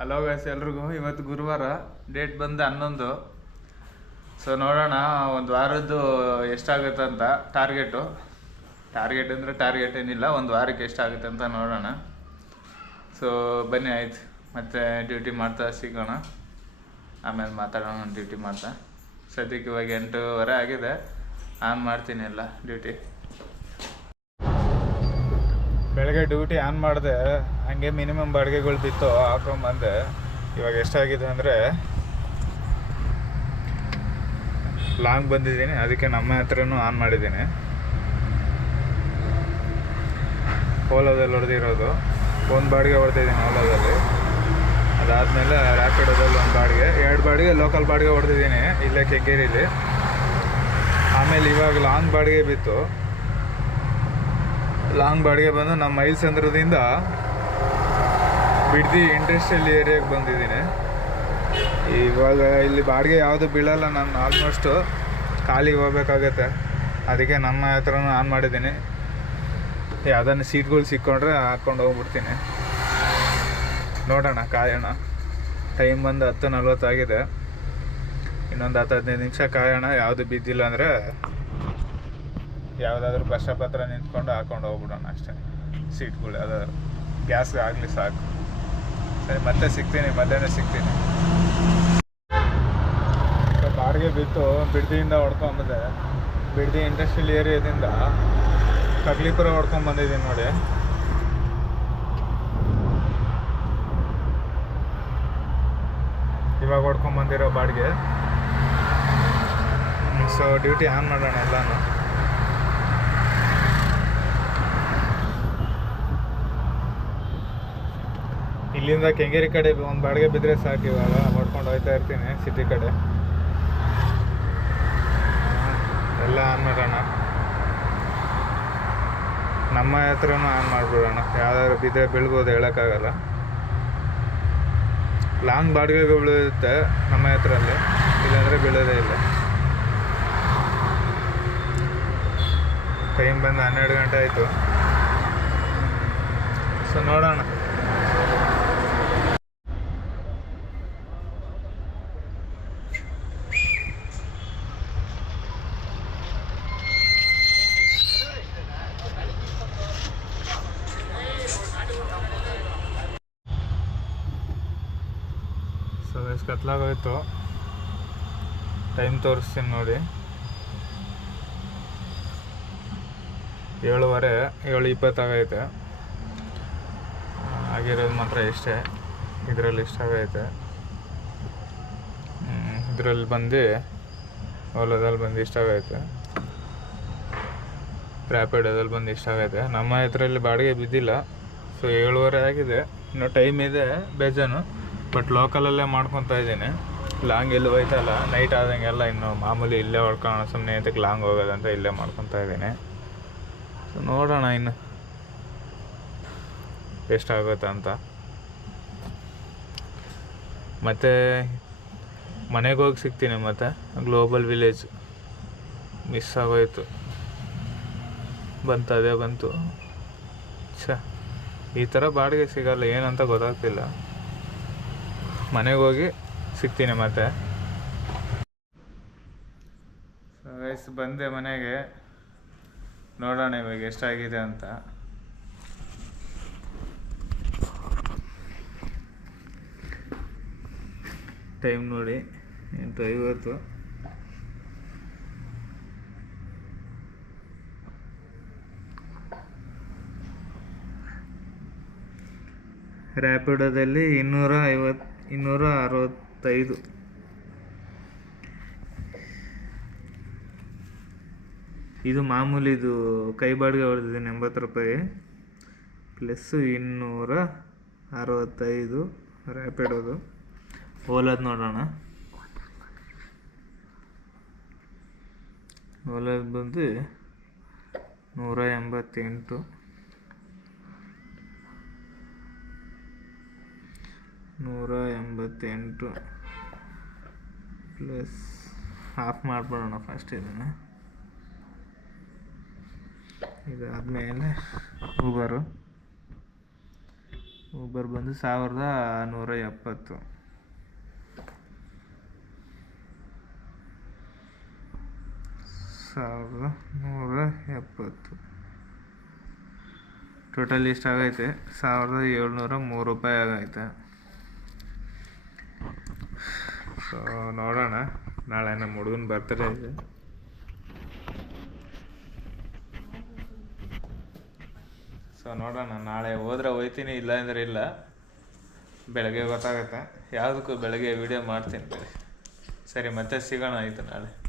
Hello guys ಎಲ್ರಿಗೂ. ಇವತ್ತು ಗುರುವಾರ, ಡೇಟ್ ಬಂದು 11. ಸೊ ನೋಡೋಣ ಒಂದು ವಾರದ್ದು ಎಷ್ಟಾಗುತ್ತೆ ಅಂತ. ಟಾರ್ಗೆಟ್ ಅಂದರೆ ಟಾರ್ಗೆಟ್ ಏನಿಲ್ಲ, ಒಂದು ವಾರಕ್ಕೆ ಎಷ್ಟಾಗುತ್ತೆ ಅಂತ ನೋಡೋಣ. ಸೊ ಬನ್ನಿ ಆಯ್ತು, ಮತ್ತೆ ಡ್ಯೂಟಿ ಮಾಡ್ತಾ ಸಿಗೋಣ, ಆಮೇಲೆ ಮಾತಾಡೋಣ. ಡ್ಯೂಟಿ ಮಾಡ್ತಾ ಸದ್ಯಕ್ಕೆ ಇವಾಗ 8:30 ಆಗಿದೆ. ಆನ್ ಮಾಡ್ತೀನಿ ಎಲ್ಲ ಡ್ಯೂಟಿ. ಬೆಳಗ್ಗೆ ಡ್ಯೂಟಿ ಆನ್ ಮಾಡಿದೆ, ಹಂಗೆ ಮಿನಿಮಮ್ ಬಾಡಿಗೆಗಳು ಬಿತ್ತು, ಹಾಕೊಂಬಂದೆ. ಇವಾಗ ಎಷ್ಟಾಗಿದೆ ಅಂದರೆ ಲಾಂಗ್ ಬಂದಿದ್ದೀನಿ, ಅದಕ್ಕೆ ನಮ್ಮ ಹತ್ರನೂ ಆನ್ ಮಾಡಿದ್ದೀನಿ. ಓಲಾದಲ್ಲಿ ಹೊಡೆದಿರೋದು ಒಂದು ಬಾಡಿಗೆ ಹೊಡೆದಿದ್ದೀನಿ ಓಲಾದಲ್ಲಿ. ಅದಾದಮೇಲೆ ರ್ಯಾಪಿಡೋದಲ್ಲಿ ಒಂದು ಬಾಡಿಗೆ, 2 ಬಾಡಿಗೆ ಲೋಕಲ್ ಬಾಡಿಗೆ ಹೊಡೆದಿದ್ದೀನಿ ಇಲ್ಲೇ ಕೆಂಗೇರಿಲಿ. ಆಮೇಲೆ ಇವಾಗ ಲಾಂಗ್ ಬಾಡಿಗೆ ಬಿತ್ತು. ಲಾಂಗ್ ಬಾಡಿಗೆ ಬಂದು ನಮ್ಮ ಮೈಲ್ಸಂದ್ರದಿಂದ ಬಿಡ್ದಿ ಇಂಡಸ್ಟ್ರಿಯಲ್ ಏರಿಯಾಗೆ ಬಂದಿದ್ದೀನಿ. ಇವಾಗ ಇಲ್ಲಿ ಬಾಡಿಗೆ ಯಾವುದು ಬೀಳಲ್ಲ, ನಾನು ಆಲ್ಮೋಸ್ಟು ಖಾಲಿಗೆ ಹೋಗ್ಬೇಕಾಗತ್ತೆ. ಅದಕ್ಕೆ ನಮ್ಮ ಹತ್ರನೂ ಆನ್ ಮಾಡಿದ್ದೀನಿ. ಯಾವುದನ್ನು ಸೀಟ್ಗಳು ಸಿಕ್ಕೊಂಡ್ರೆ ಹಾಕ್ಕೊಂಡು ಹೋಗ್ಬಿಡ್ತೀನಿ. ನೋಡೋಣ, ಕಾಯೋಣ. ಟೈಮ್ ಬಂದು 10:40 ಆಗಿದೆ. ಇನ್ನೊಂದು 10-15 ನಿಮಿಷ ಕಾಯೋಣ. ಯಾವುದು ಬಿದ್ದಿಲ್ಲ ಅಂದರೆ ಯಾವುದಾದ್ರೂ ಬಸ್ ಸ್ಟಾಪ್ ಹತ್ರ ನಿಂತ್ಕೊಂಡು ಹಾಕ್ಕೊಂಡು ಹೋಗ್ಬಿಡೋಣ ಅಷ್ಟೇ. ಸೀಟ್ಗಳು ಯಾವುದಾದ್ರು ಗ್ಯಾಸ್ಗೆ ಆಗಲಿ ಸಾಕು. ಸರಿ, ಮತ್ತೆ ಸಿಗ್ತೀನಿ, ಮಧ್ಯಾಹ್ನ ಸಿಗ್ತೀನಿ. ಬಾಡಿಗೆ ಬಿತ್ತು, ಬಿಡ್ದಿಯಿಂದ ಹೊಡ್ಕೊಂಬಂದೆ. ಬಿಡ್ದಿ ಇಂಡಸ್ಟ್ರಿಯಲ್ ಏರಿಯಾದಿಂದ ಕಗ್ಲಿಪುರ ಹೊಡ್ಕೊಂಬಂದಿದ್ದೀನಿ ನೋಡಿ. ಇವಾಗ ಹೊಡ್ಕೊಂಬಂದಿರೋ ಬಾಡಿಗೆ. ಸೊ ಡ್ಯೂಟಿ ಆನ್ ಮಾಡೋಣ ಎಲ್ಲನೂ. ಇಲ್ಲಿಂದ ಕೆಂಗೇರಿ ಕಡೆ ಒಂದು ಬಾಡಿಗೆ ಬಿದ್ದರೆ ಸಾಕು. ಇವಾಗ ಹೊಡ್ಕೊಂಡು ಹೋಗ್ತಾ ಇರ್ತೀನಿ ಸಿಟಿ ಕಡೆ. ಎಲ್ಲ ಆನ್ ಮಾಡೋಣ, ನಮ್ಮ ಹತ್ರನೂ ಆನ್ ಮಾಡಿಬಿಡೋಣ. ಯಾವ್ದಾದ್ರು ಬಿದ್ದರೆ ಬೀಳ್ಬೋದು, ಹೇಳೋಕ್ಕಾಗಲ್ಲ. ಲಾಂಗ್ ಬಾಡಿಗೆಗಳು ಬೀಳುತ್ತೆ ನಮ್ಮ ಹತ್ರಲ್ಲಿ, ಇಲ್ಲಾಂದರೆ ಬೀಳೋದೇ ಇಲ್ಲ. ಟೈಮ್ ಬಂದು 12 ಗಂಟೆ ಆಯಿತು. ಸೊ ನೋಡೋಣ. ಸೊ ಎಷ್ಟು ಕತ್ಲಾಗೋಯ್ತು, ಟೈಮ್ ತೋರಿಸ್ತೀನಿ ನೋಡಿ. 7:15, 7:20 ಆಗೈತೆ. ಆಗಿರೋದು ಮಾತ್ರ ಇಷ್ಟೇ. ಇದರಲ್ಲಿ ಇಷ್ಟ ಆಗೈತೆ. ಇದರಲ್ಲಿ ಬಂದು ಓಲಾದಲ್ಲಿ ಬಂದು ಇಷ್ಟ ಆಗೈತೆ, ರ್ಯಾಪಿಡೋದಲ್ಲಿ ಬಂದು ಇಷ್ಟ ಆಗೈತೆ. ನಮ್ಮ ಹತ್ರಲ್ಲಿ ಬಾಡಿಗೆ ಬಿದ್ದಿಲ್ಲ. ಸೊ 7:30 ಆಗಿದೆ, ಇನ್ನೂ ಟೈಮ್ ಇದೆ ಬೇಜಾನು. ಬಟ್ ಲೋಕಲಲ್ಲೇ ಮಾಡ್ಕೊತಾ ಇದ್ದೀನಿ. ಲಾಂಗ್ ಎಲ್ಲೂ ಹೋಯ್ತಲ್ಲ, ನೈಟ್ ಆದಂಗೆಲ್ಲ ಇನ್ನು ಮಾಮೂಲಿ ಇಲ್ಲೇ ಹೊಡ್ಕೊಳ್ಳೋಣ, ಸುಮ್ಮನೆ ಇದಕ್ಕೆ ಲಾಂಗ್ ಹೋಗೋದಂತ ಇಲ್ಲೇ ಮಾಡ್ಕೊತಾ ಇದ್ದೀನಿ. ಸೊ ನೋಡೋಣ ಇನ್ನು ಎಷ್ಟಾಗುತ್ತೆ ಅಂತ. ಮತ್ತು ಮನೆಗೆ ಹೋಗಿ ಸಿಗ್ತೀನಿ. ಮತ್ತು ಗ್ಲೋಬಲ್ ವಿಲೇಜ್ ಮಿಸ್ ಆಗೋಯ್ತು, ಬಂತು, ಅದೇ ಬಂತು. ಈ ಥರ ಬಾಡಿಗೆ ಸಿಗಲ್ಲ, ಏನಂತ ಗೊತ್ತಾಗ್ತಿಲ್ಲ. ಮನೆಗೆ ಹೋಗಿ ಸಿಗ್ತೀನಿ ಮತ್ತೆ. ವಯಸ್ಸು ಬಂದೆ ಮನೆಗೆ, ನೋಡೋಣ ಇವಾಗ ಎಷ್ಟಾಗಿದೆ ಅಂತ. ಟೈಮ್ ನೋಡಿ 8:50. ರ್ಯಾಪಿಡೋದಲ್ಲಿ 265. ಇದು ಮಾಮೂಲಿದು ಕೈ ಬಾಡಿಗೆ ಹೊಡೆದಿದ್ದೀನಿ 80 ರೂಪಾಯಿ ಪ್ಲಸ್ಸು 265 ರ್ಯಾಪಿಡೋದು. ಓಲಾದು ನೋಡೋಣ. ಓಲಾದು ಬಂದು 188. 188 ಪ್ಲಸ್ ಆಫ್ ಮಾಡಿಬಿಡೋಣ ಫಸ್ಟ್ ಇದನ್ನು. ಇದಾದಮೇಲೆ ಊಬರು ಊಬರ್ ಬಂದು 1170. ಟೋಟಲ್ ಎಷ್ಟಾಗೈತೆ? 1703 ಆಗೈತೆ. ಸೊ ನೋಡೋಣ, ನಾಳೆ ನಮ್ಮ ಹುಡುಗನ ಬರ್ತ್ಡೇ ಇದೆ. ಸೊ ನೋಡೋಣ, ನಾಳೆ ಹೋದ್ರೆ ಹೋಯ್ತೀನಿ, ಇಲ್ಲ ಅಂದರೆ ಇಲ್ಲ. ಬೆಳಗ್ಗೆ ಗೊತ್ತಾಗುತ್ತೆ. ಯಾವುದಕ್ಕೂ ಬೆಳಗ್ಗೆ ವಿಡಿಯೋ ಮಾಡ್ತೀನಿ. ಸರಿ, ಮತ್ತೆ ಸಿಗೋಣ ಆಯಿತು ನಾಳೆ.